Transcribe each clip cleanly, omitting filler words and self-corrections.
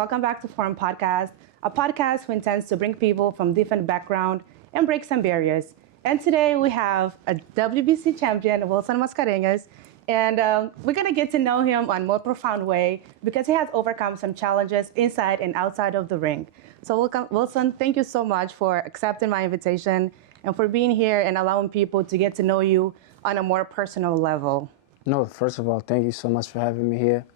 Welcome back to Forum Podcast, a podcast who intends to bring people from different backgrounds and break some barriers. And today we have a WBC champion, Wilson Mascarenhas, and we're going to get to know him on a more profound way because he has overcome some challenges inside and outside of the ring. So welcome, Wilson, thank you so much for accepting my invitation and for being here and allowing people to get to know you on a more personal level. No, first of all, thank you so much for having me here.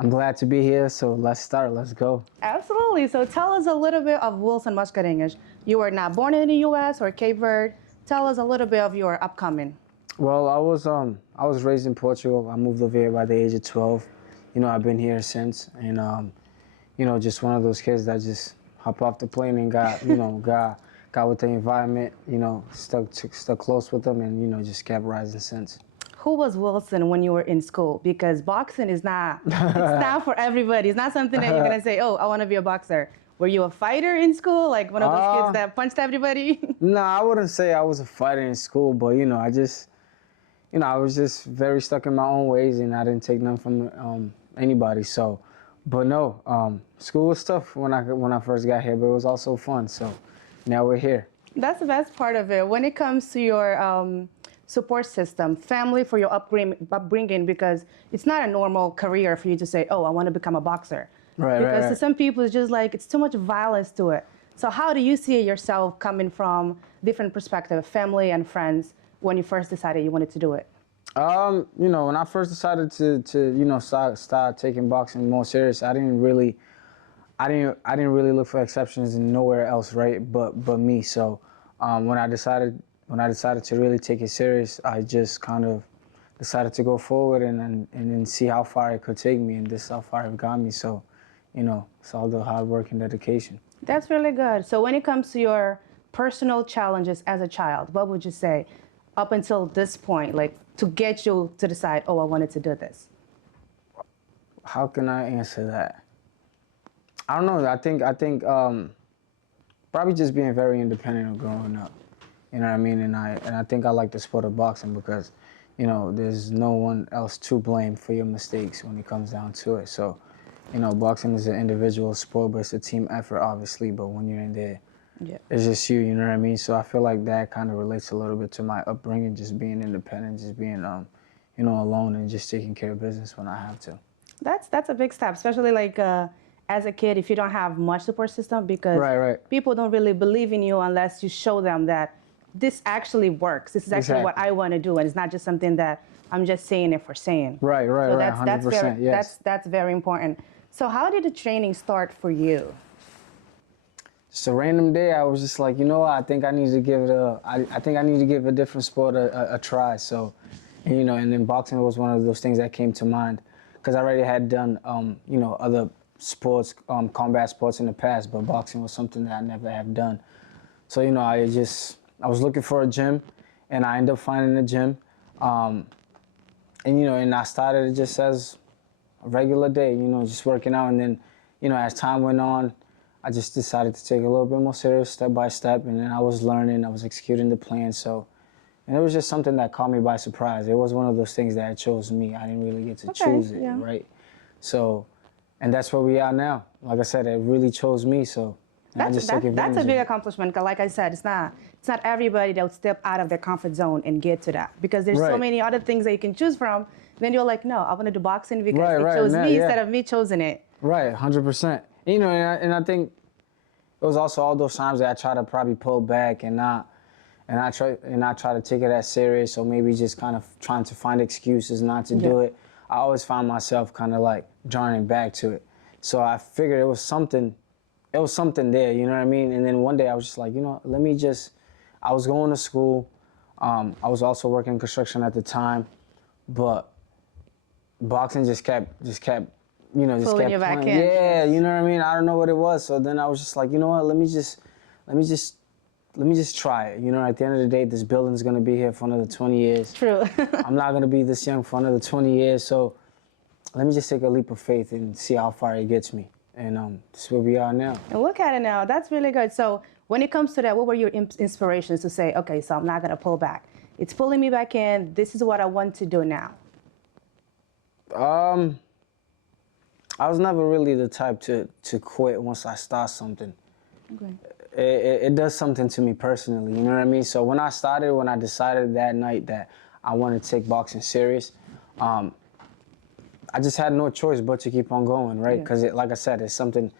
I'm glad to be here, so let's start. Let's go. Absolutely. So tell us a little bit of Wilson Mascarenhas. You were not born in the U.S. or Cape Verde. Tell us a little bit of your upcoming. Well, I was raised in Portugal. I moved over here by the age of 12. I've been here since, and just one of those kids that just hop off the plane and got with the environment. Stuck close with them, and just kept rising since. Who was Wilson when you were in school? Because boxing is not, it's not for everybody. It's not something that you're going to say, oh, I want to be a boxer. Were you a fighter in school? Like one of those kids that punched everybody? No, I wouldn't say I was a fighter in school, but, I was just very stuck in my own ways and I didn't take none from anybody. So, but no, school was tough when I first got here, but it was also fun. So now we're here. That's the best part of it. When it comes to your support system, family for your upbringing, because it's not a normal career for you to say, oh, I want to become a boxer. Right, because right. to some people, it's just like, it's too much violence to it. So how do you see yourself coming from different perspective, family and friends, when you first decided you wanted to do it? When I first decided to start taking boxing more serious, I didn't really look for exceptions in nowhere else, right? But me. So when I decided to really take it serious, I just kind of decided to go forward and then see how far it could take me, and this is how far it got me. So, it's all the hard work and dedication. That's really good. So when it comes to your personal challenges as a child, what would you say up until this point, like to get you to decide, oh, I wanted to do this? How can I answer that? I don't know. I think probably just being very independent of growing up. You know what I mean? And I think I like the sport of boxing because, there's no one else to blame for your mistakes when it comes down to it. So, boxing is an individual sport, but it's a team effort, obviously. But when you're in there, it's just you know what I mean? So I feel like that kind of relates a little bit to my upbringing, just being independent, just being, alone and just taking care of business when I have to. That's a big step, especially like as a kid, if you don't have much support system, because people don't really believe in you unless you show them that this actually works. This is actually what I want to do, and it's not just something that I'm just saying it for saying. Right, so right, 100%, yes. That's very important. So how did the training start for you? Just a random day, I was just like, I think I need to give it I think I need to give a different sport a try. So, and then boxing was one of those things that came to mind because I already had done, other sports, combat sports in the past, but boxing was something that I never have done. So, I was looking for a gym, and I ended up finding a gym. And I started it just as a regular day, just working out. And then, as time went on, I just decided to take it a little bit more serious, step by step. And then I was learning, I was executing the plan. So, and it was just something that caught me by surprise. It was one of those things that chose me. I didn't really get to choose it, right? So, and that's where we are now. Like I said, it really chose me. So, I just took advantage. That's a big accomplishment. Cause like I said, it's not everybody that would step out of their comfort zone and get to that. Because there's so many other things that you can choose from. Then you're like, no, I want to do boxing because it chose me instead of me choosing it. Right, 100%. And I think it was also all those times that I try to probably pull back and not try to take it as serious, or maybe just kind of trying to find excuses not to do it. I always found myself kind of like drawing back to it. So I figured it was something there, you know what I mean? And then one day I was just like, I was going to school. I was also working in construction at the time, but boxing just kept pulling you back in. Yeah, you know what I mean? I don't know what it was. So then I was just like, you know what? Let me just try it. At the end of the day, this building's gonna be here for another 20 years. True. I'm not gonna be this young for another 20 years. So let me just take a leap of faith and see how far it gets me. And this is where we are now. And look at it now. That's really good. So when it comes to that, what were your inspirations to say, okay, so I'm not gonna pull back. It's pulling me back in. This is what I want to do now. I was never really the type to quit once I start something. Okay. It does something to me personally, you know what I mean? So when I decided that night that I wanted to take boxing serious, I just had no choice but to keep on going, right? Because like I said, it's something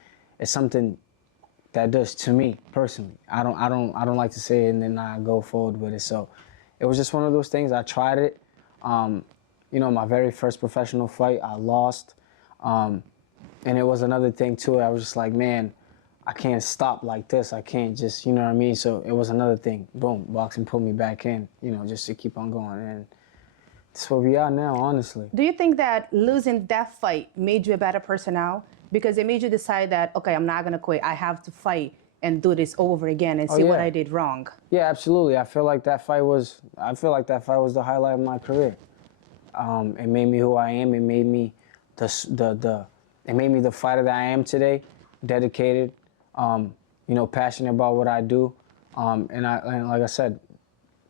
that does to me personally. I don't like to say it and then I go forward with it. So it was just one of those things. I tried it. You know, my very first professional fight, I lost. And it was another thing too. I was just like, man, I can't stop like this. I can't just, you know what I mean? So it was another thing. Boom, boxing pulled me back in, you know, just to keep on going. And that's where we are now, honestly. Do you think that losing that fight made you a better person now? Because it made you decide that, okay, I'm not going to quit. I have to fight and do this over again and see what I did wrong. Yeah, absolutely. I feel like that fight was the highlight of my career. It made me who I am. It made me it made me the fighter that I am today, dedicated, you know, passionate about what I do. And like I said,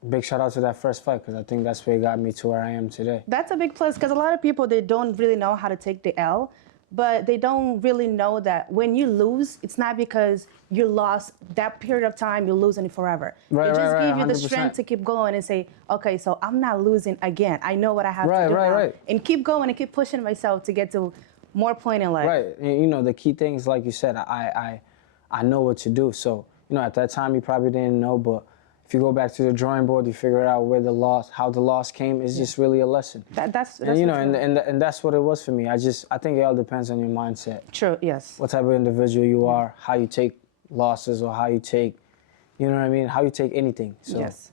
big shout out to that first fight because I think that's what got me to where I am today. That's a big plus because a lot of people, they don't really know how to take the L, but they don't really know that when you lose, it's not because you lost that period of time, you're losing it forever. Right, it just right, gives you the 100%. strength to keep going and say, okay, so I'm not losing again. I know what I have to do now. And keep going and keep pushing myself to get to more point in life. Right. And, you know, the key thing is, like you said, I know what to do. So, you know, at that time you probably didn't know, but if you go back to the drawing board, you figure out how the loss came. It's just really a lesson. That's and you know, and that's what it was for me. I think it all depends on your mindset. True. Yes. What type of individual you are, how you take losses, or how you take, you know what I mean, how you take anything. So, yes.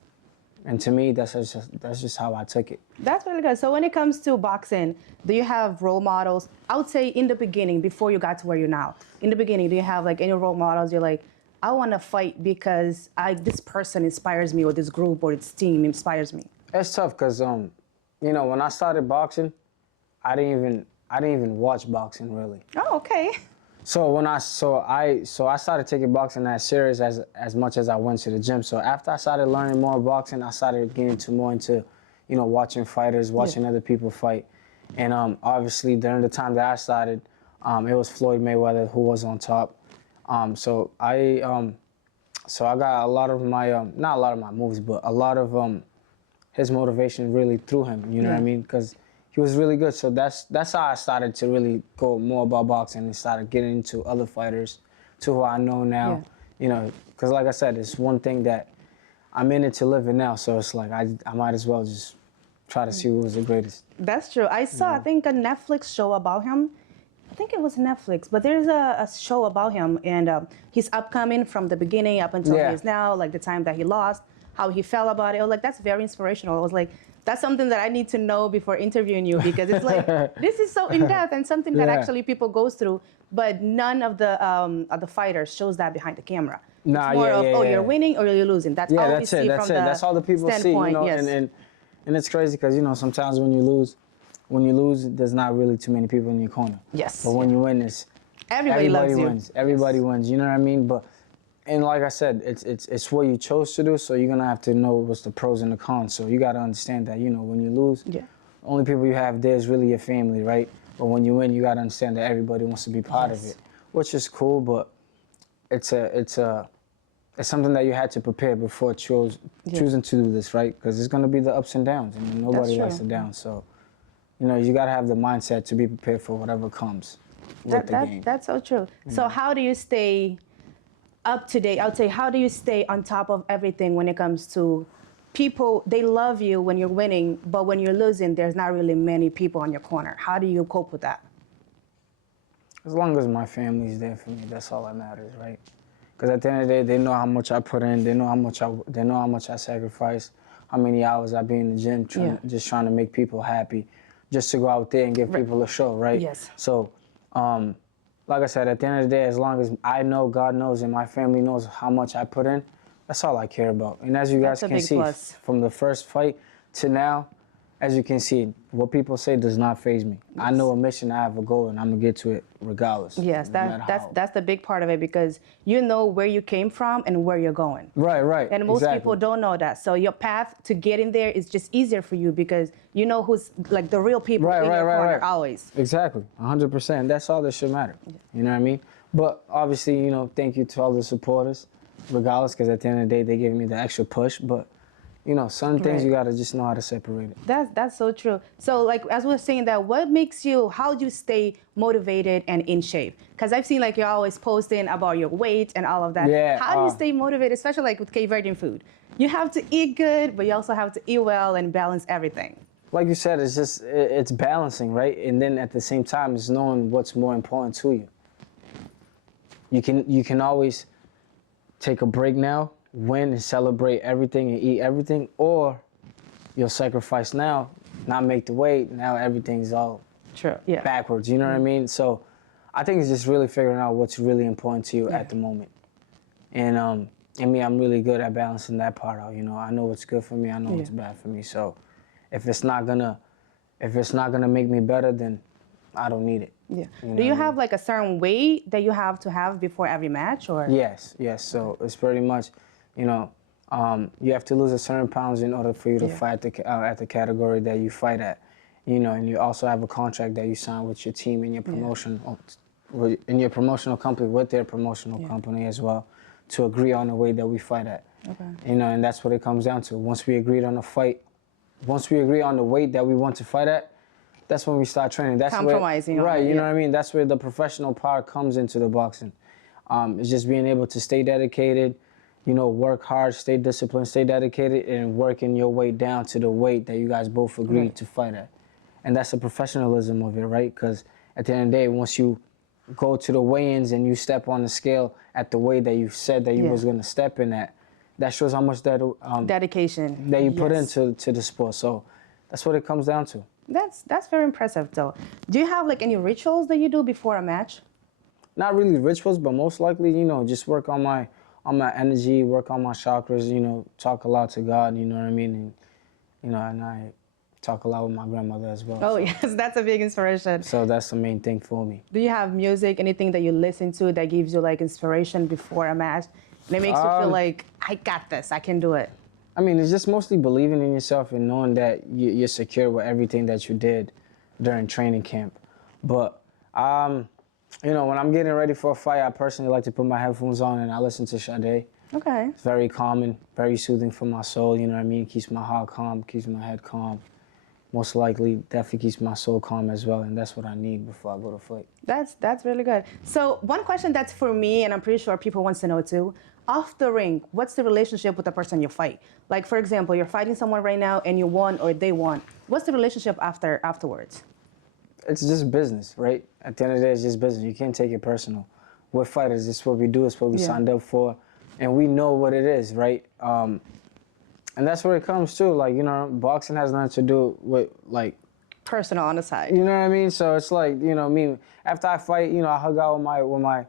And to me, that's just how I took it. That's really good. So when it comes to boxing, do you have role models? I would say in the beginning, before you got to where you're now. In the beginning, do you have like any role models? You're like, I want to fight because this person inspires me, or this group or this team inspires me. It's tough because you know, when I started boxing, I didn't even watch boxing really. Oh, okay. So I started taking boxing as serious as much as I went to the gym. So after I started learning more boxing, I started getting more into, you know, watching fighters, watching other people fight, and obviously during the time that I started, it was Floyd Mayweather who was on top. So I got a lot of my not a lot of my moves, but a lot of his motivation really through him. You know what I mean? Because he was really good. So that's how I started to really go more about boxing and started getting into other fighters, to who I know now. You know, because like I said, it's one thing that I'm in it to live it now. So it's like I might as well just try to see who was the greatest. That's true. I saw, I think, a Netflix show about him. I think it was Netflix, but there's a show about him, and he's upcoming from the beginning up until he is now, like the time that he lost, how he felt about it. I was like, that's very inspirational. I was like, that's something that I need to know before interviewing you, because it's like, this is so in-depth and something that actually people goes through, but none of the fighters shows that behind the camera. Nah, it's more of, you're winning or you're losing. That's all we see from the That's all the people see, you know, and it's crazy because, you know, sometimes when you lose, there's not really too many people in your corner. Yes. But when you win, everybody loves wins. You. Everybody wins. You know what I mean? And like I said, it's what you chose to do. So you're gonna have to know what's the pros and the cons. So you gotta understand that, you know, when you lose, the only people you have there is really your family, right? But when you win, you gotta understand that everybody wants to be part of it, which is cool. But it's something that you had to prepare before choosing to do this, right? Because it's gonna be the ups and downs, and nobody likes the downs. So, you know, you gotta have the mindset to be prepared for whatever comes with the game. That's so true. So how do you stay up to date? I would say, how do you stay on top of everything when it comes to people? They love you when you're winning, but when you're losing, there's not really many people on your corner. How do you cope with that? As long as my family's there for me, that's all that matters, right? Because at the end of the day, they know how much I put in. They know how much I sacrifice, how many hours I be in the gym, just trying to make people happy, just to go out there and give people a show, right? Yes. So, like I said, at the end of the day, as long as I know, God knows, and my family knows how much I put in, that's all I care about. And as you guys can see, from the first fight to now, as you can see, what people say does not faze me. Yes. I know a mission, I have a goal, and I'm gonna get to it regardless. Yes, that's the big part of it, because you know where you came from and where you're going. Right. And most people don't know that. So your path to getting there is just easier for you because you know who's like the real people in your corner always. Exactly, 100%. That's all that should matter. Yeah. You know what I mean? But obviously, you know, thank you to all the supporters, regardless, because at the end of the day, they gave me the extra push. But you know, some things you gotta just know how to separate it. That's so true. So like, as we were saying that, what makes you, how do you stay motivated and in shape? Because I've seen like you're always posting about your weight and all of that. Yeah. How do you stay motivated, especially like with Cape Verdean food? You have to eat good, but you also have to eat well and balance everything. Like you said, it's just, it's balancing, right? And then at the same time, it's knowing what's more important to you. You can always take a break now, win and celebrate everything and eat everything, or you'll sacrifice now, not make the weight, now everything's all backwards, you know what I mean? So I think it's just really figuring out what's really important to you at the moment. And me, I'm really good at balancing that part out, you know. I know what's good for me, I know what's bad for me. So if it's not gonna make me better, then I don't need it. Yeah. Do you have like a certain weight that you have to have before every match, or? Yes. So it's pretty much, you know, you have to lose a certain pounds in order for you to fight at the category that you fight at, you know, and you also have a contract that you sign with your team and your promotion, in your promotional company with their promotional company as well, to agree on the weight that we fight at. Okay. You know, and that's what it comes down to. Once we agreed on the fight, once we agree on the weight that we want to fight at, that's when we start training. That's compromising. Where, right, you know what I mean? That's where the professional part comes into the boxing. It's just being able to stay dedicated, you know, work hard, stay disciplined, stay dedicated, and working your way down to the weight that you guys both agreed to fight at. And that's the professionalism of it, right? Because at the end of the day, once you go to the weigh-ins and you step on the scale at the weight that you said that you was going to step in at, that shows how much dedication that you put into the sport. So that's what it comes down to. That's very impressive, though. Do you have like any rituals that you do before a match? Not really rituals, but most likely, you know, just work on my energy, work on my chakras, you know, talk a lot to God, you know what I mean? And, you know, and I talk a lot with my grandmother as well. Oh, yes, that's a big inspiration. So that's the main thing for me. Do you have music, anything that you listen to that gives you like inspiration before a match? And it makes you feel like, I got this, I can do it. I mean, it's just mostly believing in yourself and knowing that you're secure with everything that you did during training camp. But, you know, when I'm getting ready for a fight, I personally like to put my headphones on and I listen to Sade. Okay. It's very calming, very soothing for my soul, you know what I mean? Keeps my heart calm, keeps my head calm. Most likely, definitely keeps my soul calm as well, and that's what I need before I go to fight. That's really good. So one question that's for me, and I'm pretty sure people wants to know too, off the ring, what's the relationship with the person you fight? Like, for example, you're fighting someone right now and you won or they won. What's the relationship afterwards? It's just business, right? At the end of the day, it's just business. You can't take it personal. We're fighters. It's what we do. It's what we signed up for. And we know what it is, right? And that's where it comes to. Like, you know, boxing has nothing to do with, like... personal on the side. You know what I mean? So it's like, you know, me, after I fight, you know, I hug out with my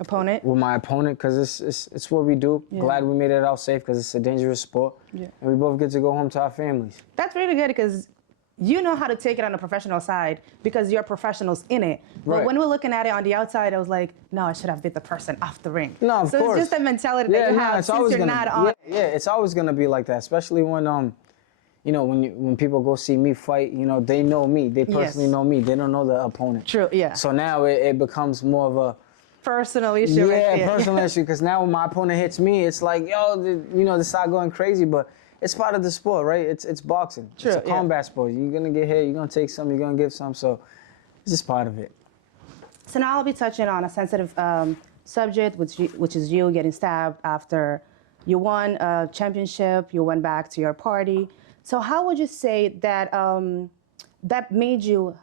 opponent? With my opponent, because it's what we do. Yeah. Glad we made it out safe, because it's a dangerous sport. Yeah. And we both get to go home to our families. That's really good, because you know how to take it on the professional side because you're professionals in it. But when we're looking at it on the outside, I was like, no, I should have beat the person off the ring. No, of course. So it's just a mentality that you have since you're not on. Yeah, it's always going to be like that, especially when, you know, when people go see me fight, you know, they know me. They personally know me. They don't know the opponent. True, yeah. So now it becomes more of a... personal issue. Yeah, personal issue, because now when my opponent hits me, it's like, yo, you know, they start going crazy, but it's part of the sport, right? It's boxing. True, it's a combat sport. You're going to get hit, you're going to take some, you're going to give some, so it's just part of it. So now I'll be touching on a sensitive subject, which is you getting stabbed after you won a championship, you went back to your party. So how would you say that that made you,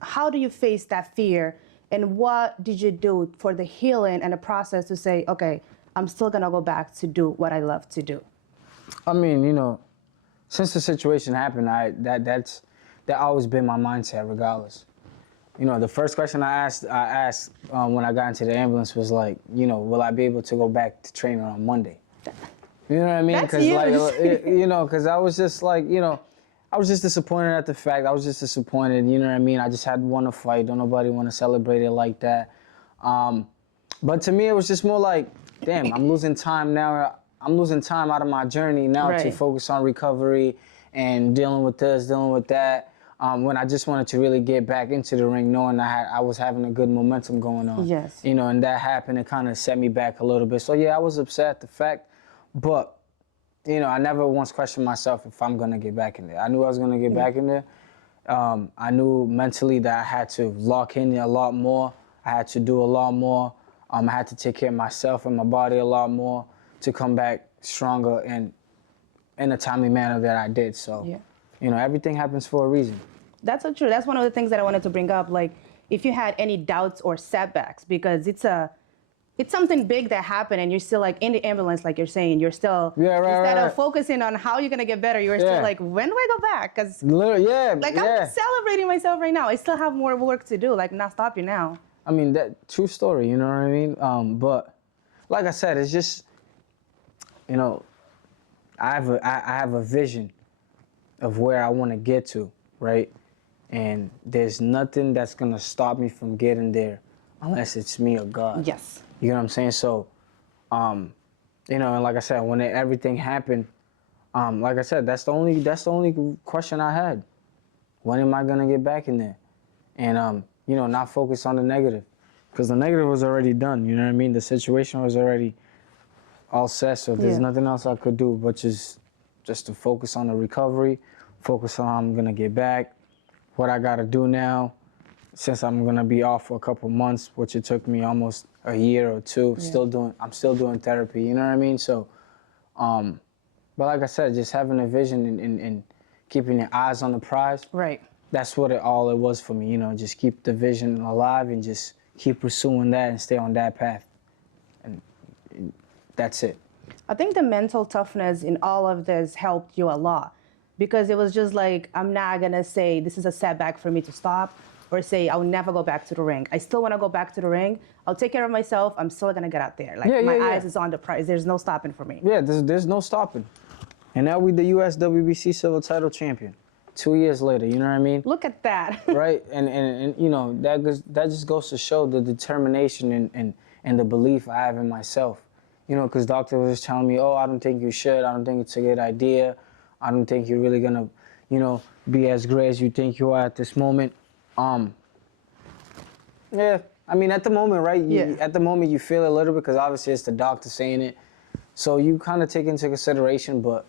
how do you face that fear, and what did you do for the healing and the process to say, okay, I'm still going to go back to do what I love to do? I mean, you know, since the situation happened, that's always been my mindset, regardless. You know, the first question I asked when I got into the ambulance was like, you know, will I be able to go back to training on Monday? You know what I mean? That's huge. Like, you know, because I was just like, you know, I was just disappointed at the fact. I was just disappointed, you know what I mean? I just had won a fight. Don't nobody want to celebrate it like that. But to me, it was just more like, damn, I'm losing time now. I'm losing time out of my journey now to focus on recovery and dealing with this, dealing with that. When I just wanted to really get back into the ring, knowing I was having a good momentum going on. Yes. You know, and that happened. It kind of set me back a little bit. So yeah, I was upset at the fact, but you know, I never once questioned myself if I'm gonna get back in there. I knew I was gonna get back in there. I knew mentally that I had to lock in there a lot more. I had to do a lot more. I had to take care of myself and my body a lot more to come back stronger and in a timely manner that I did. So, you know, everything happens for a reason. That's so true. That's one of the things that I wanted to bring up. Like, if you had any doubts or setbacks, because it's something big that happened, and you're still like in the ambulance, like you're saying, you're still instead of focusing on how you're gonna get better, you're still like, when do I go back? Because I'm celebrating myself right now. I still have more work to do. Like, not stopping now. I mean, that true story. You know what I mean? But like I said, it's just, you know, I have a vision of where I want to get to, right? And there's nothing that's gonna stop me from getting there, unless it's me or God. Yes. You know what I'm saying? So, you know, and like I said, when everything happened, like I said, that's the only question I had. When am I gonna get back in there? And you know, not focus on the negative, because the negative was already done. You know what I mean? The situation was already all set, so there's nothing else I could do but just to focus on the recovery, focus on how I'm gonna get back, what I gotta do now, since I'm gonna be off for a couple months, which it took me almost a year or two. I'm still doing therapy. You know what I mean? So, but like I said, just having a vision and keeping your eyes on the prize. Right. That's what it was for me. You know, just keep the vision alive and just keep pursuing that and stay on that path. And that's it. I think the mental toughness in all of this helped you a lot, because it was just like, I'm not gonna say this is a setback for me to stop, or say I'll never go back to the ring. I still want to go back to the ring. I'll take care of myself. I'm still gonna get out there. Like, my eyes is on the prize. There's no stopping for me. Yeah, there's no stopping. And now we the U.S. WBC silver title champion. 2 years later, you know what I mean? Look at that. Right, and you know, that just goes to show the determination and the belief I have in myself. You know, because doctor was telling me, oh, I don't think you should. I don't think it's a good idea. I don't think you're really gonna, you know, be as great as you think you are at this moment. Yeah, I mean, at the moment, right? At the moment, you feel it a little bit, because obviously it's the doctor saying it. So you kind of take into consideration, but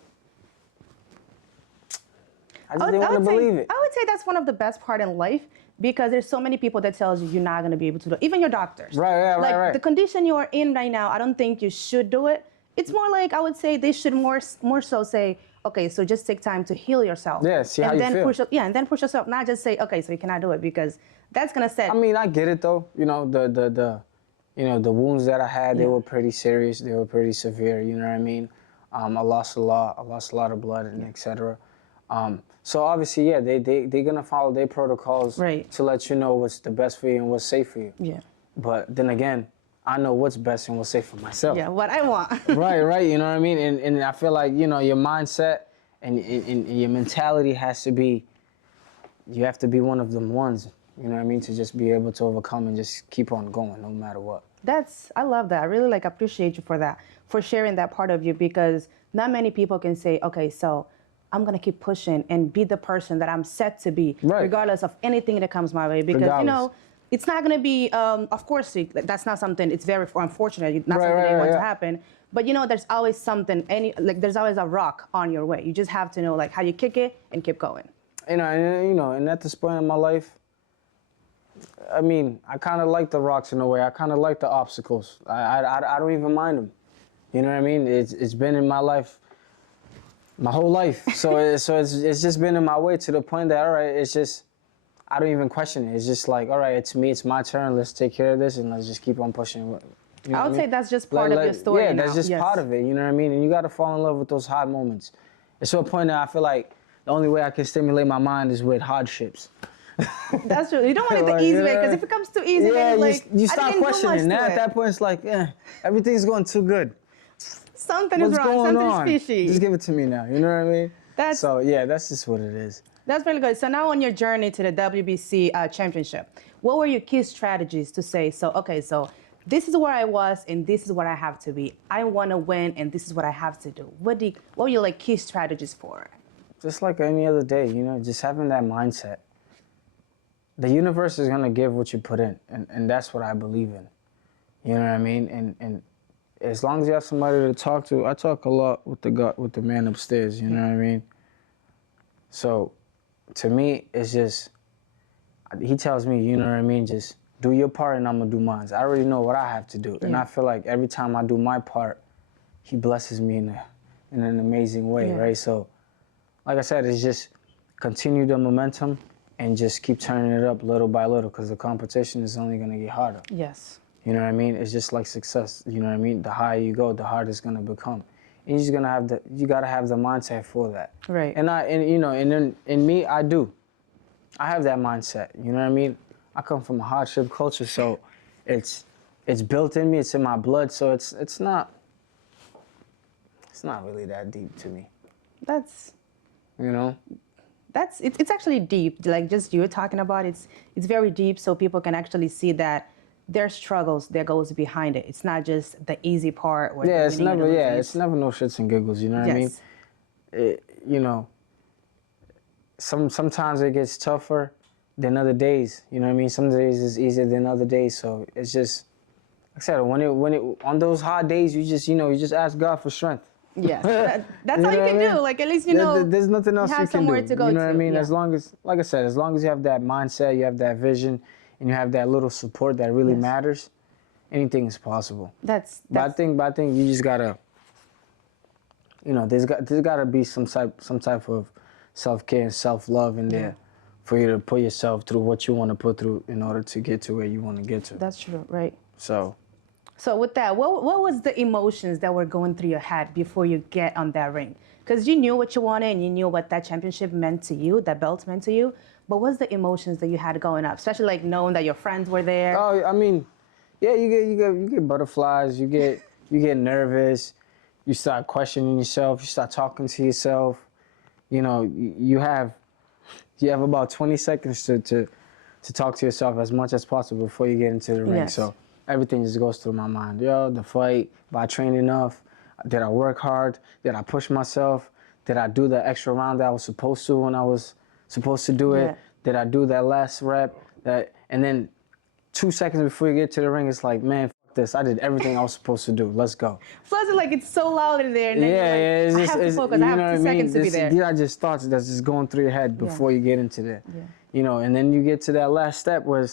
I just didn't want to believe it. I would say that's one of the best part in life, because there's so many people that tells you you're not going to be able to do it. Even your doctors. Right. The condition you are in right now, I don't think you should do it. It's more like, I would say they should more so say, okay, so just take time to heal yourself. Yeah, see how you feel. And then push yourself. Not just say, okay, so you cannot do it, because that's going to set. I mean, I get it though. You know, the wounds that I had, they were pretty serious. They were pretty severe. You know what I mean? I lost a lot. I lost a lot of blood and etc. So obviously, yeah, they're gonna follow their protocols to let you know what's the best for you and what's safe for you. Yeah. But then again, I know what's best and what's safe for myself. Yeah, what I want. right. You know what I mean? And I feel like, you know, your mindset and your mentality has to be, you have to be one of them ones. You know what I mean? To just be able to overcome and just keep on going no matter what. I love that. I really appreciate you for that, for sharing that part of you, because not many people can say, okay, so I'm going to keep pushing and be the person that I'm set to be, regardless of anything that comes my way. Because, you know, it's not going to be, of course, that's not something, it's very unfortunate, not something that wants to happen. But, you know, there's always something, there's always a rock on your way. You just have to know, like, how you kick it and keep going. And at this point in my life, I mean, I kind of like the rocks in a way. I kind of like the obstacles. I don't even mind them. You know what I mean? It's been in my life my whole life. So it's just been in my way to the point that, all right, it's just, I don't even question it. It's just like, all right, it's me, it's my turn. Let's take care of this and let's just keep on pushing. You know I would say that's just part of your story. Yeah, that's just part of it. You know what I mean? And you got to fall in love with those hard moments. It's to a point that I feel like the only way I can stimulate my mind is with hardships. That's true. You don't want it the easy way, because if it comes too easy, then it's like, you start questioning. Now at that point, it's like, everything's going too good. Something is wrong. Something's fishy. Just give it to me now. You know what I mean? So yeah, that's just what it is. That's really good. So now on your journey to the WBC championship, what were your key strategies to say, so, okay, so this is where I was and this is what I have to be. I want to win and this is what I have to do. What were your like key strategies for it? Just like any other day, you know, just having that mindset. The universe is going to give what you put in, and that's what I believe in. You know what I mean? And as long as you have somebody to talk to, I talk a lot with the man upstairs, you know what I mean? So to me, it's just, he tells me, you know what I mean, just do your part and I'm going to do mine. I already know what I have to do. And I feel like every time I do my part, he blesses me in an amazing way, right? So like I said, it's just continue the momentum and just keep turning it up little by little, because the competition is only going to get harder. Yes. You know what I mean? It's just like success. You know what I mean? The higher you go, the harder it's going to become. And you're just going to have you got to have the mindset for that. Right. And you know, and then in me, I do. I have that mindset. You know what I mean? I come from a hardship culture, so it's built in me. It's in my blood. So it's not really that deep to me. That's, you know, it's actually deep. Like just you were talking about, it's very deep, so people can actually see that there's struggles that goes behind it. It's not just the easy part. Or it's never it's never no shits and giggles. You know what I mean? You know, sometimes it gets tougher than other days. You know what I mean? Some days it's easier than other days. So it's just, like I said, when it on those hard days, you just ask God for strength. Yes, that's all you can do. Like, at least you know there's nothing else you can do. Somewhere to go. You know what I mean? Yeah. As long as, like I said, as long as you have that mindset, you have that vision, and you have that little support that really matters, anything is possible. But I think you just gotta, you know, there's gotta be some type of self-care and self-love in there for you to put yourself through what you want to put through in order to get to where you want to get to. That's true, right? So with that, what was the emotions that were going through your head before you get on that ring? Because you knew what you wanted and you knew what that championship meant to you, that belt meant to you. But what's the emotions that you had going up, especially like knowing that your friends were there? Oh, I mean, yeah, you get butterflies, you get nervous, you start questioning yourself, you start talking to yourself. You know, you have about 20 seconds to talk to yourself as much as possible before you get into the ring. Yes. So everything just goes through my mind. The fight, did I train enough? Did I work hard? Did I push myself? Did I do the extra round that I was supposed to when I was supposed to do it? Did I do that last rep? And then 2 seconds before you get to the ring, it's like, man, fuck this. I did everything I was supposed to do. Let's go. Plus, it's so loud in there. And then I have to focus. I have 2 seconds to be there. These are just thoughts that's just going through your head before you get into there. You know, and then you get to that last step where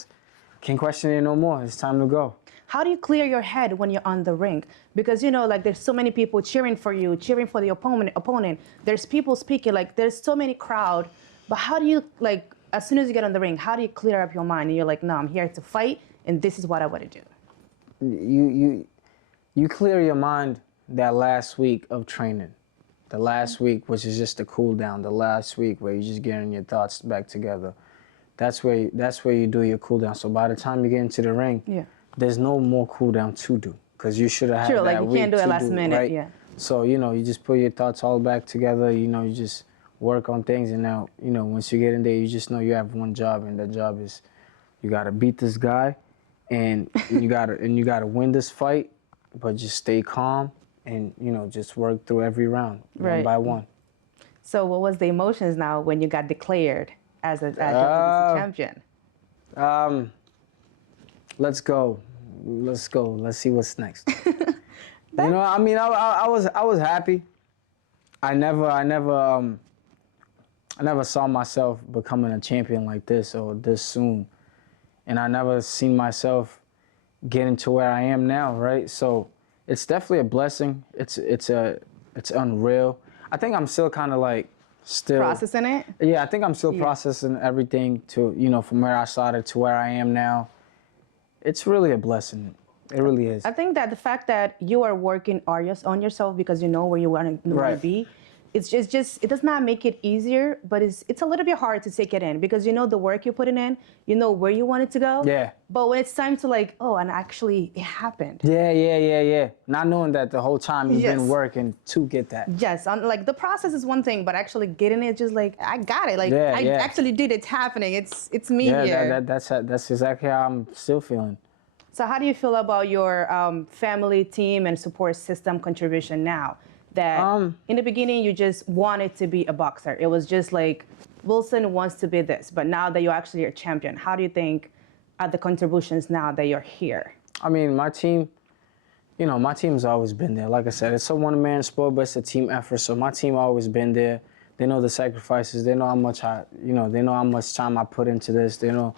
can't question it no more. It's time to go. How do you clear your head when you're on the ring? Because, you know, like there's so many people cheering for you, cheering for the opponent. There's people speaking, like there's so many crowd. But how do you, like, as soon as you get on the ring, how do you clear up your mind? And you're like, no, I'm here to fight, and this is what I want to do. You clear your mind that last week of training. The last week, which is just a cool down. The last week where you're just getting your thoughts back together. That's where you do your cool down. So by the time you get into the ring, there's no more cool down to do, because you should have had that week. Sure, like you can't do it last minute, right? So, you know, you just put your thoughts all back together. You know, you just work on things, and now, you know, once you get in there, you just know you have one job, and that job is you gotta beat this guy, and you gotta win this fight, but just stay calm and, you know, just work through every round one by one. So what was the emotions now when you got declared as a WBC champion? Let's go. Let's see what's next. You know, I mean, I was happy. I never saw myself becoming a champion like this or this soon, and I never seen myself getting to where I am now, right? So it's definitely a blessing. It's unreal. I think I'm still kind of like still processing it. Yeah, I think I'm still processing everything to, you know, from where I started to where I am now. It's really a blessing. It really is. I think that the fact that you are working on yourself because you know where you want to be, it does not make it easier, but it's a little bit hard to take it in because you know the work you're putting in, you know where you want it to go. Yeah. But when it's time to like, oh, and actually it happened. Yeah. Not knowing that the whole time you've been Yes. working to get that. Yes, like the process is one thing, but actually getting it, just like I got it. Like Yeah, I yeah. actually did. It's happening. It's me Yeah, here. that's exactly how I'm still feeling. So how do you feel about your family, team, and support system contribution now? That in the beginning you just wanted to be a boxer. It was just like Wilson wants to be this, but now that you're actually a champion, how do you think are the contributions now that you're here? I mean, my team, my team's always been there. Like I said, it's a one-man sport, but it's a team effort. So my team always been there. They know the sacrifices. They know how much they know how much time I put into this. They know,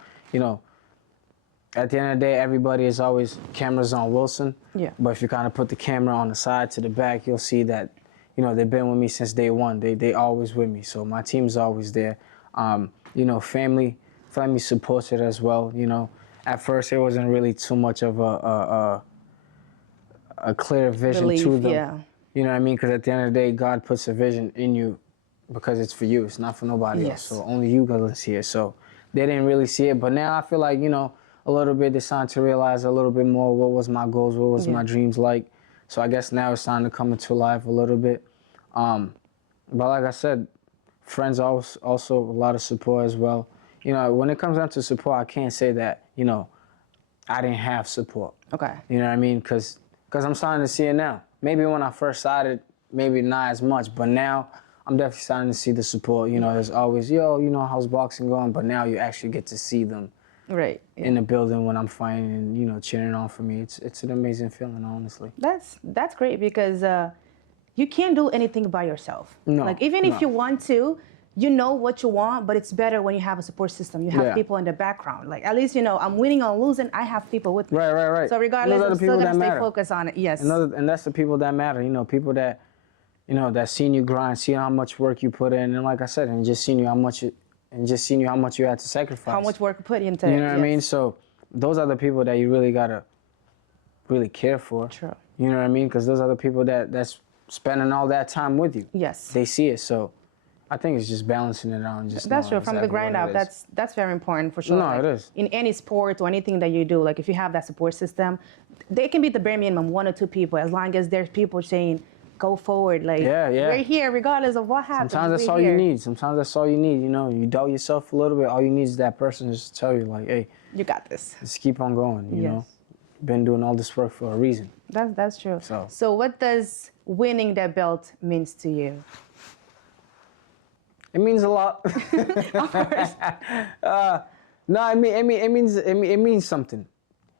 at the end of the day, everybody is always cameras on Wilson. Yeah. But if you kind of put the camera on the side to the back, you'll see that, they've been with me since day one. They always with me. So my team's always there. Family supports it as well. At first it wasn't really too much of a clear vision Belief, to them. yeah. You know what I mean? Because at the end of the day, God puts a vision in you because it's for you. It's not for nobody else. Yes. So only you gonna see it. So they didn't really see it. But now I feel like, a little bit, they're starting to realize a little bit more what was my goals, what was my dreams like. So I guess now it's starting to come into life a little bit. But like I said, friends also a lot of support as well. When it comes down to support, I can't say that, I didn't have support. Okay. You know what I mean? Because I'm starting to see it now. Maybe when I first started, maybe not as much, but now I'm definitely starting to see the support. There's always, how's boxing going? But now you actually get to see them Right. Yeah. in the building when I'm fighting and, cheering on for me. It's an amazing feeling, honestly. That's great because you can't do anything by yourself. No, Like even if no. you want to, you know what you want, but it's better when you have a support system. You have Yeah. people in the background. Like at least I'm winning or losing, I have people with me. Right. So regardless, Those are I'm the still people gonna that stay matter. focused on it. Yes. And that's the people that matter. People that, that seen you grind, seen how much work you put in, and like I said, and just seen you how much you had to sacrifice. How much work you put into it. You know what I mean? Yes. So those are the people that you really gotta really care for. True. You know what I mean? Because those are the people that's spending all that time with you. Yes. They see it. So I think it's just balancing it out and just. That's true. knowing From the exactly grind what up, it is. that's very important for sure. No, Like, it is. In any sport or anything that you do, like if you have that support system, they can be the bare minimum, one or two people, as long as there's people saying, go forward. Like Yeah. we're here regardless of what happens. Sometimes that's We're all you here. need. Sometimes that's all you need. You doubt yourself a little bit. All you need is that person just to tell you, like, hey, You got this. just keep on going. You Yes. know, been doing all this work for a reason. That's true. So- So what does winning that belt means to you? It means a lot. Of course. No, it means something.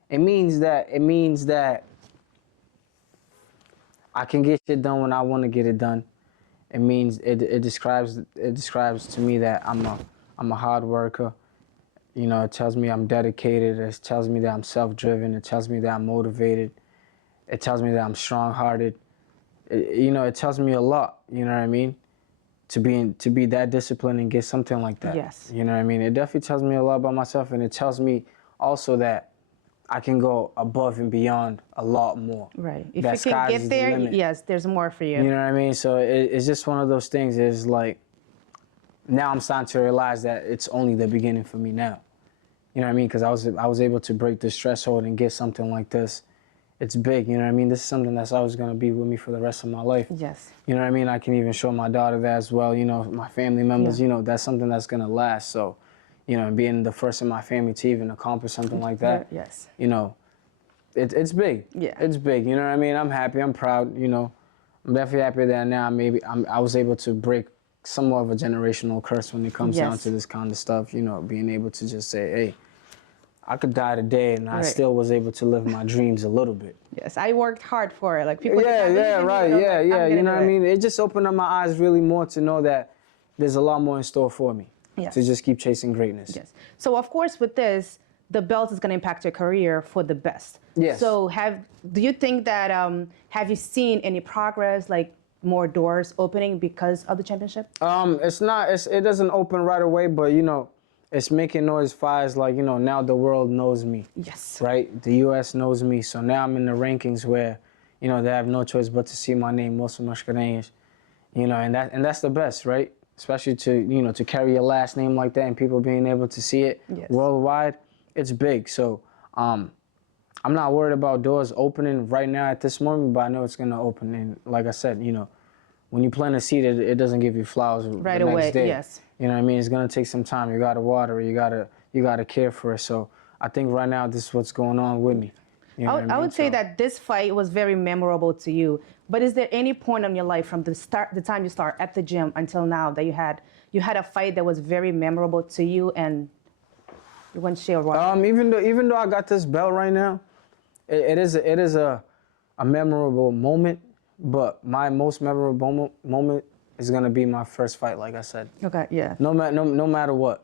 It means that I can get shit done when I want to get it done. It means it describes to me that I'm a hard worker. It tells me I'm dedicated. It tells me that I'm self-driven. It tells me that I'm motivated. It tells me that I'm strong-hearted. It tells me a lot. You know what I mean? To be that disciplined and get something like that. Yes. You know what I mean? It definitely tells me a lot about myself, and it tells me also that I can go above and beyond a lot more. Right. If That you sky's can get the there, limit. yes, there's more for you. You know what I mean? So it's just one of those things. It's like, now I'm starting to realize that it's only the beginning for me now. You know what I mean? Because I was able to break this threshold and get something like this. It's big, you know what I mean? This is something that's always going to be with me for the rest of my life. Yes. You know what I mean? I can even show my daughter that as well, my family members, Yeah. That's something that's going to last. So, being the first in my family to even accomplish something like that, Yes. it's big. Yeah. It's big, you know what I mean? I'm happy, I'm proud, I'm definitely happy that now I was able to break somewhat of a generational curse when it comes down Yes. to this kind of stuff, being able to just say, hey, I could die today and I Right. still was able to live my dreams a little bit. Yes. I worked hard for it. Like people. Yeah, did not believe in me, right, but I was like, I'm You gonna know what I do it. mean? It just opened up my eyes really more to know that there's a lot more in store for me. Yes. To just keep chasing greatness. Yes. So of course, with this, the belt is going to impact your career for the best. Yes. So do you think that have you seen any progress, like more doors opening because of the championship? It doesn't open right away, but it's making noise as far as like, now the world knows me. Yes. Right? The US knows me. So now I'm in the rankings where, they have no choice but to see my name, Wilson Mascarenhas. you know, and that's the best, right? Especially to, you know, to carry your last name like that and people being able to see it worldwide, it's big. So I'm not worried about doors opening right now at this moment, but I know it's gonna open. And like I said, you know, when you plant a seed, it doesn't give you flowers right the away. next day. Yes. You know what I mean? It's gonna take some time. You gotta water it. You gotta care for it. So I think right now this is what's going on with me. You know what I mean? I would say that this fight was very memorable to you. But is there any point in your life from the time you start at the gym until now that you had a fight that was very memorable to you and you want to share what? Even though I got this belt right now, it is a memorable moment. But my most memorable moment is gonna be my first fight, like I said. Okay, yeah. No matter what.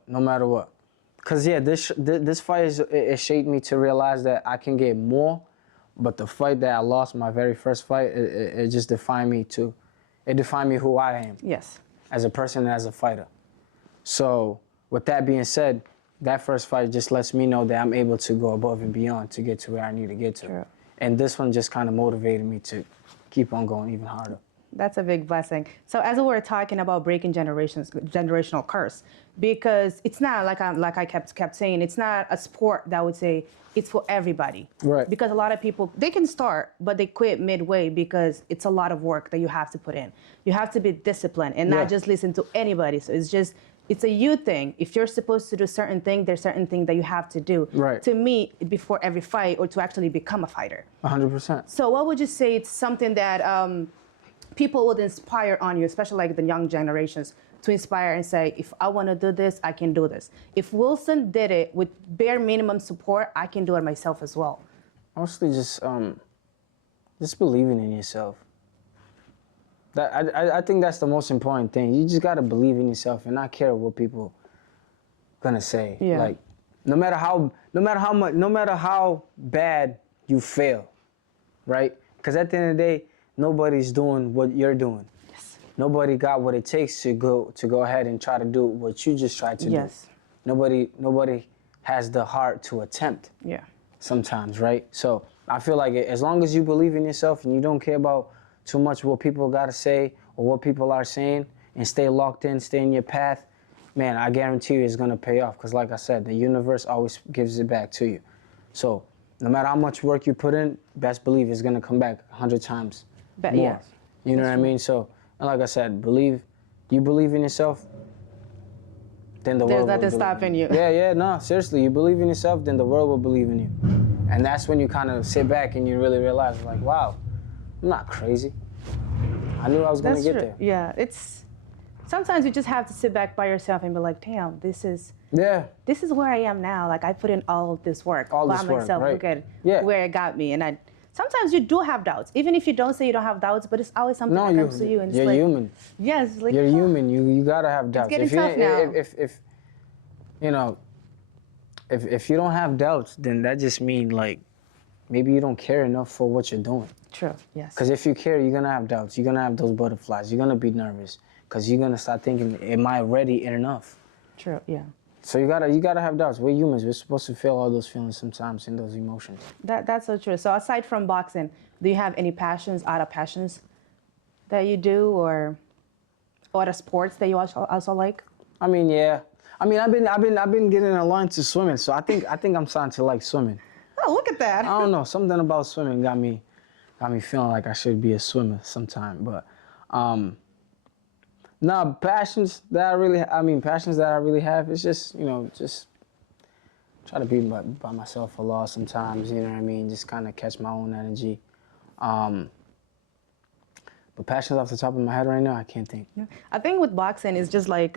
Cause yeah, this fight it shaped me to realize that I can get more. But the fight that I lost, my very first fight, it just defined me too. It defined me who I am. Yes. As a person and as a fighter. So with that being said, that first fight just lets me know that I'm able to go above and beyond to get to where I need to get to. True. And this one just kind of motivated me to keep on going even harder. That's a big blessing. So as we were talking about breaking generational curse, because it's not like I kept saying, it's not a sport that I would say it's for everybody. Right. Because a lot of people, they can start, but they quit midway because it's a lot of work that you have to put in. You have to be disciplined and not just listen to anybody. So it's a you thing. If you're supposed to do certain thing, there's certain thing that you have to do to meet before every fight or to actually become a fighter. 100%. So what would you say it's something that people would inspire on you, especially like the young generations, to inspire and say, if I want to do this, I can do this. If Wilson did it with bare minimum support, I can do it myself as well. Mostly just believing in yourself. I think that's the most important thing. You just gotta believe in yourself and not care what people gonna say. Yeah. Like, no matter how bad you fail, right? Because at the end of the day, nobody's doing what you're doing. Yes. Nobody got what it takes to go ahead and try to do what you just tried to do. Nobody has the heart to attempt. Yeah. Sometimes, right? So I feel like as long as you believe in yourself and you don't care about too much what people gotta say or what people are saying, and stay locked in, stay in your path, man, I guarantee you it's gonna pay off. Because like I said, the universe always gives it back to you. So no matter how much work you put in, best believe it's gonna come back 100 times. But more. yes. You know what I mean? So, and like I said, you believe in yourself, then the world will There's nothing believe stopping you. Yeah, no, seriously, you believe in yourself, then the world will believe in you. And that's when you kind of sit back and you really realize, like, wow, I'm not crazy. I knew I was going to get there. Yeah, sometimes you just have to sit back by yourself and be like, damn, this is where I am now. Like, I put in all of this work by myself. Right. Look at where it got me. And sometimes you do have doubts, even if you don't say you don't have doubts, but it's always something that comes to you. And you're human. Yes, like you're human. You gotta have doubts. It's getting tough now. If you know, if you don't have doubts, then that just means like maybe you don't care enough for what you're doing. True. Yes. Because if you care, you're gonna have doubts. You're gonna have those butterflies. You're gonna be nervous because you're gonna start thinking, am I ready enough? True. Yeah. So you gotta have doubts. We're humans. We're supposed to feel all those feelings sometimes and those emotions. That's so true. So aside from boxing, do you have any other passions that you do, or other sports that you also like? I mean, yeah. I mean, I've been getting a line to swimming, so I think I'm starting to like swimming. Oh, look at that. I don't know. Something about swimming got me feeling like I should be a swimmer sometime. But passions that I really have is just, just try to be by myself a lot sometimes, you know what I mean? Just kind of catch my own energy. But passions off the top of my head right now, I can't think. Yeah. I think with boxing, it's just like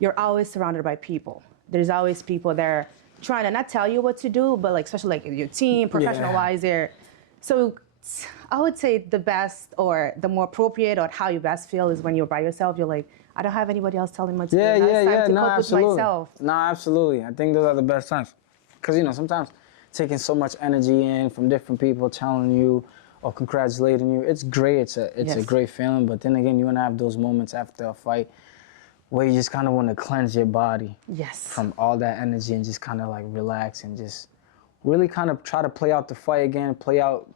you're always surrounded by people. There's always people there trying to not tell you what to do, but like especially like your team, professional-wise there. So I would say the best or the more appropriate or how you best feel is when you're by yourself. You're like, I don't have anybody else telling me what to do. Now it's time to cope with myself. No, absolutely. I think those are the best times. Because, sometimes taking so much energy in from different people telling you or congratulating you, it's great. It's a great feeling. But then again, you want to have those moments after a fight where you just kind of want to cleanse your body from all that energy and just kind of like relax and just really kind of try to play out the fight again, play out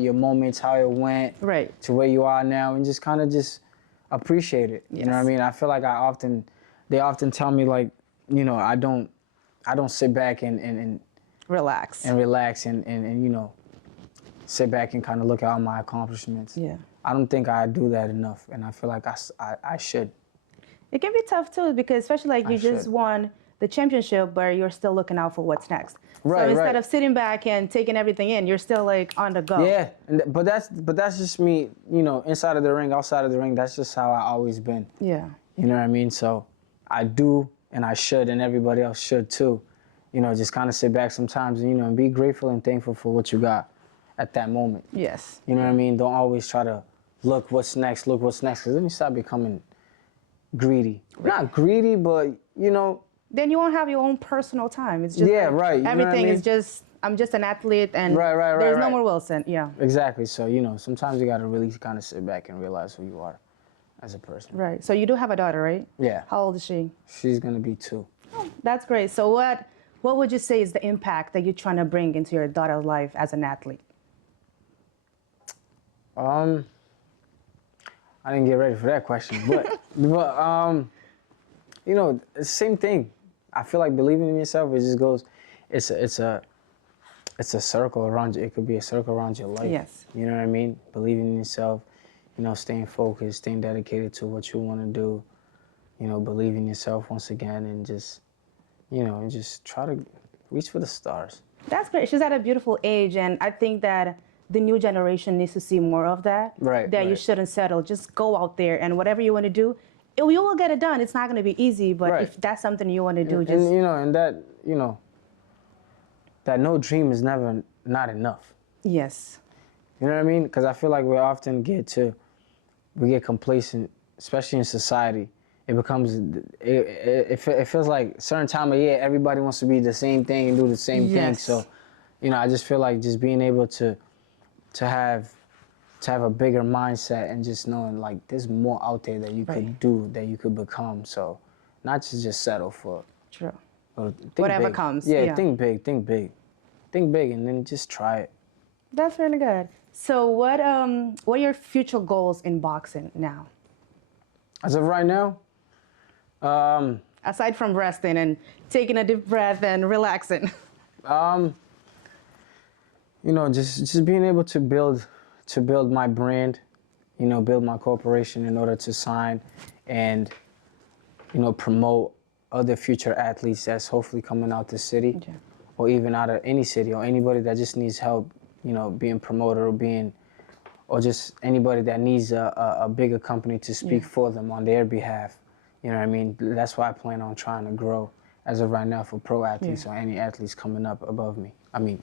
your moments, how it went, Right. to where you are now, and just kind of just appreciate it. You know what I Yes. mean? I feel like they often tell me like, you know, I don't sit back and Relax. relax and you know, sit back and kind of look at all my accomplishments. Yeah. I don't think I do that enough, and I feel like I should. It can be tough too, because especially like you just should. won the championship, but you're still looking out for what's next. Right, so instead right. of sitting back and taking everything in, you're still like on the go. Yeah, but that's just me, you know, inside of the ring, outside of the ring. That's just how I always been. Yeah. You know what I mean? So I do, and I should, and everybody else should too. You know, just kind of sit back sometimes, and you know, and be grateful and thankful for what you got at that moment. Yes. You know what I mean? Don't always try to look what's next, because then you start becoming greedy. Not greedy, but you know. Then you won't have your own personal time. It's just Yeah, like right. You know what I everything mean? is just, I'm just an athlete, and Right, there's no right. more Wilson. Yeah. Exactly. So, you know, sometimes you got to really kind of sit back and realize who you are as a person. Right. So you do have a daughter, right? Yeah. How old is she? She's going to be 2. That's great. So what would you say is the impact that you're trying to bring into your daughter's life as an athlete? I didn't get ready for that question, but you know, it's the same thing. I feel like believing in yourself, it just goes, it's a circle around you. It could be a circle around your life. Yes. You know what I mean? Believing in yourself, you know, staying focused, staying dedicated to what you want to do, you know, believe in yourself once again, and just, you know, and just try to reach for the stars. That's great. She's at a beautiful age, and I think that the new generation needs to see more of that. Right, That you right. shouldn't settle. Just go out there, and whatever you want to do, you will get it done. It's not going to be easy, but Right. if that's something you want to do, just And you know, and that, you know, that no dream is never not enough. yes, You know what I mean? Because I feel like we often get complacent, especially in society. It becomes, it feels like a certain time of year, everybody wants to be the same thing and do the same thing. Yes. So, you know, I just feel like just being able to have a bigger mindset and just knowing like there's more out there that you could do, that you could become. So, not to just settle for. true. Think Whatever big. comes, Yeah, yeah. think big, and then just try it. That's really good. So what are your future goals in boxing now? As of right now, Aside from resting and taking a deep breath and relaxing. you know, just being able to build my brand, you know, build my corporation in order to sign and, you know, promote other future athletes that's hopefully coming out the city, Okay. or even out of any city, or anybody that just needs help, you know, being promoted or just anybody that needs a bigger company to speak for them on their behalf. You know what I mean? That's why I plan on trying to grow as of right now for pro athletes or any athletes coming up above me. I mean,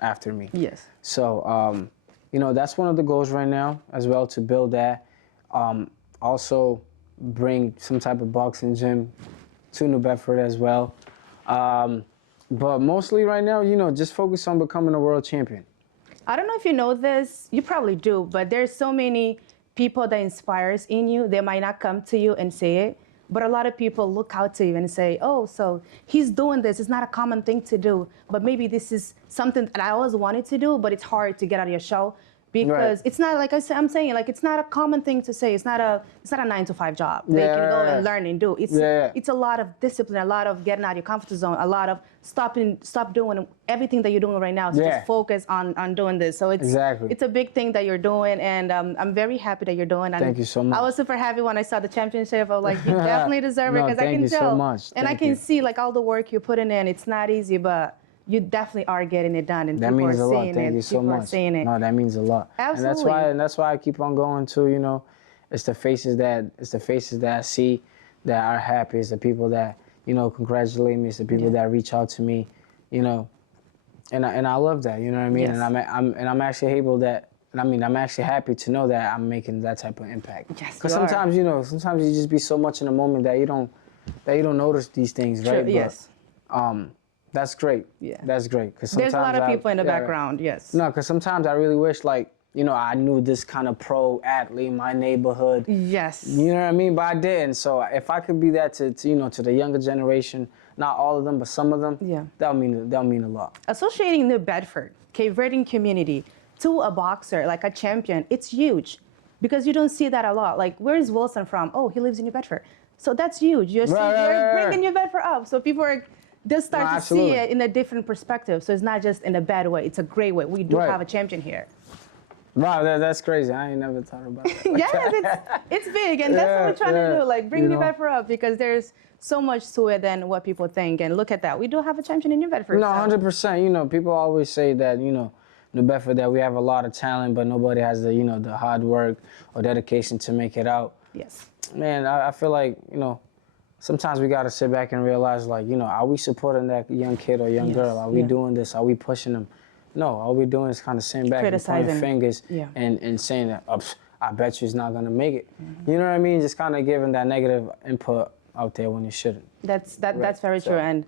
after me. Yes. So, you know, that's one of the goals right now as well, to build that. Also bring some type of boxing gym to New Bedford as well. But mostly right now, you know, just focus on becoming a world champion. I don't know if you know this, you probably do, but there's so many people that inspires in you. They might not come to you and say it, but a lot of people look out to you and say, oh, so he's doing this. It's not a common thing to do, but maybe this is something that I always wanted to do, but it's hard to get out of your shell because it's not, like I'm saying, like, it's not a common thing to say. It's not a 9-to-5 job that you can go and learn and do. It's a lot of discipline, a lot of getting out of your comfort zone, a lot of stop doing everything that you're doing right now to just focus on doing this. So it's a big thing that you're doing, and I'm very happy that you're doing. And Thank you so much. I was super happy when I saw the championship. I was like, you definitely deserve it, No, because I thank can you so tell. much. And I Thank can you. see like all the work you're putting in. It's not easy, but you definitely are getting it done, and That people means are a lot. seeing Thank it. you so People are much. seeing it. No, that means a lot. Absolutely. And that's why I keep on going too. You know, it's the faces that I see that are happy. It's the people that, you know, congratulate me. It's the people that reach out to me. You know, and I love that. You know what I mean? Yes. And I'm actually able that. And I mean, I'm actually happy to know that I'm making that type of impact. Yes, Because you are. sometimes, you know, sometimes you just be so much in the moment that you don't notice these things, right? True, yes. But, that's great. Yeah. That's great. Cause There's a lot of people in the yeah, background, yes. No, because sometimes I really wish, like, you know, I knew this kind of pro athlete in my neighborhood. Yes. You know what I mean? But I didn't. So if I could be that to you know, to the younger generation, not all of them, but some of them, Yeah. that'll mean a lot. Associating New Bedford, Cape Verdean community, to a boxer, like a champion, it's huge because you don't see that a lot. Like, where is Wilson from? Oh, he lives in New Bedford. So that's huge. You're bringing New Bedford up. So people they'll start to see it in a different perspective. So it's not just in a bad way. It's a great way. We do have a champion here. Wow, that's crazy. I ain't never thought about it. Like Yes, it's big. And that's what we're trying to do. Like, bring New Bedford up because there's so much to it than what people think. And look at that. We do have a champion in New Bedford. No, 100%. You know, people always say that, you know, New Bedford, that we have a lot of talent, but nobody has the, you know, the hard work or dedication to make it out. Yes. Man, I feel like, you know, sometimes we got to sit back and realize, like, you know, are we supporting that young kid or young girl? Are we doing this? Are we pushing them? No, all we're doing is kind of sitting back and pointing fingers and saying that, oh, I bet you he's not going to make it. You know what I mean? Just kind of giving that negative input out there when you shouldn't. That's very true. And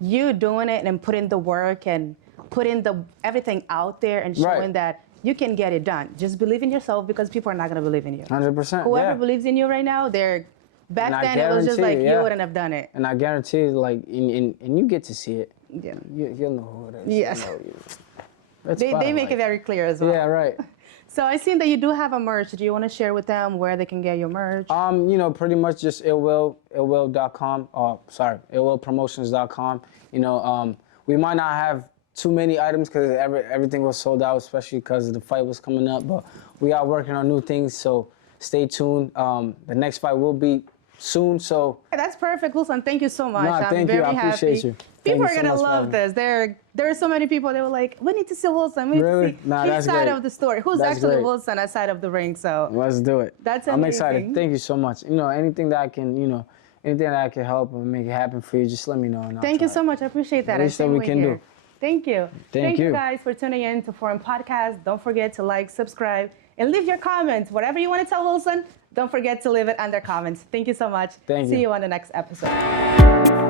you doing it and putting the work and putting everything out there and showing that you can get it done. Just believe in yourself because people are not going to believe in you. 100%. Whoever believes in you right now, back then it was just like you wouldn't have done it. And I guarantee you, like, and you get to see it. Yeah. You'll know who it is. Yes. They make it very clear as well. Yeah, right. So I seen that you do have a merch. Do you want to share with them where they can get your merch? You know, pretty much just illwill.com. Illwillpromotions.com. You know, we might not have too many items because everything was sold out, especially because the fight was coming up. But we are working on new things, so stay tuned. The next fight will be soon, so. Hey, that's perfect, Wilson. Thank you so much. No, thank you. I appreciate you. People are gonna love this. There are so many people that were like, we need to see Wilson. We need to see his side of the story. Who's actually Wilson outside of the ring? So let's do it. That's amazing. I'm excited. Thank you so much. You know, anything that I can, anything that I can help and make it happen for you, just let me know. And thank you so much. I appreciate that. Least that we can do. Thank you. Thank you guys for tuning in to Foreign Podcast. Don't forget to like, subscribe, and leave your comments. Whatever you want to tell Wilson, don't forget to leave it under comments. Thank you so much. Thank you. See you on the next episode.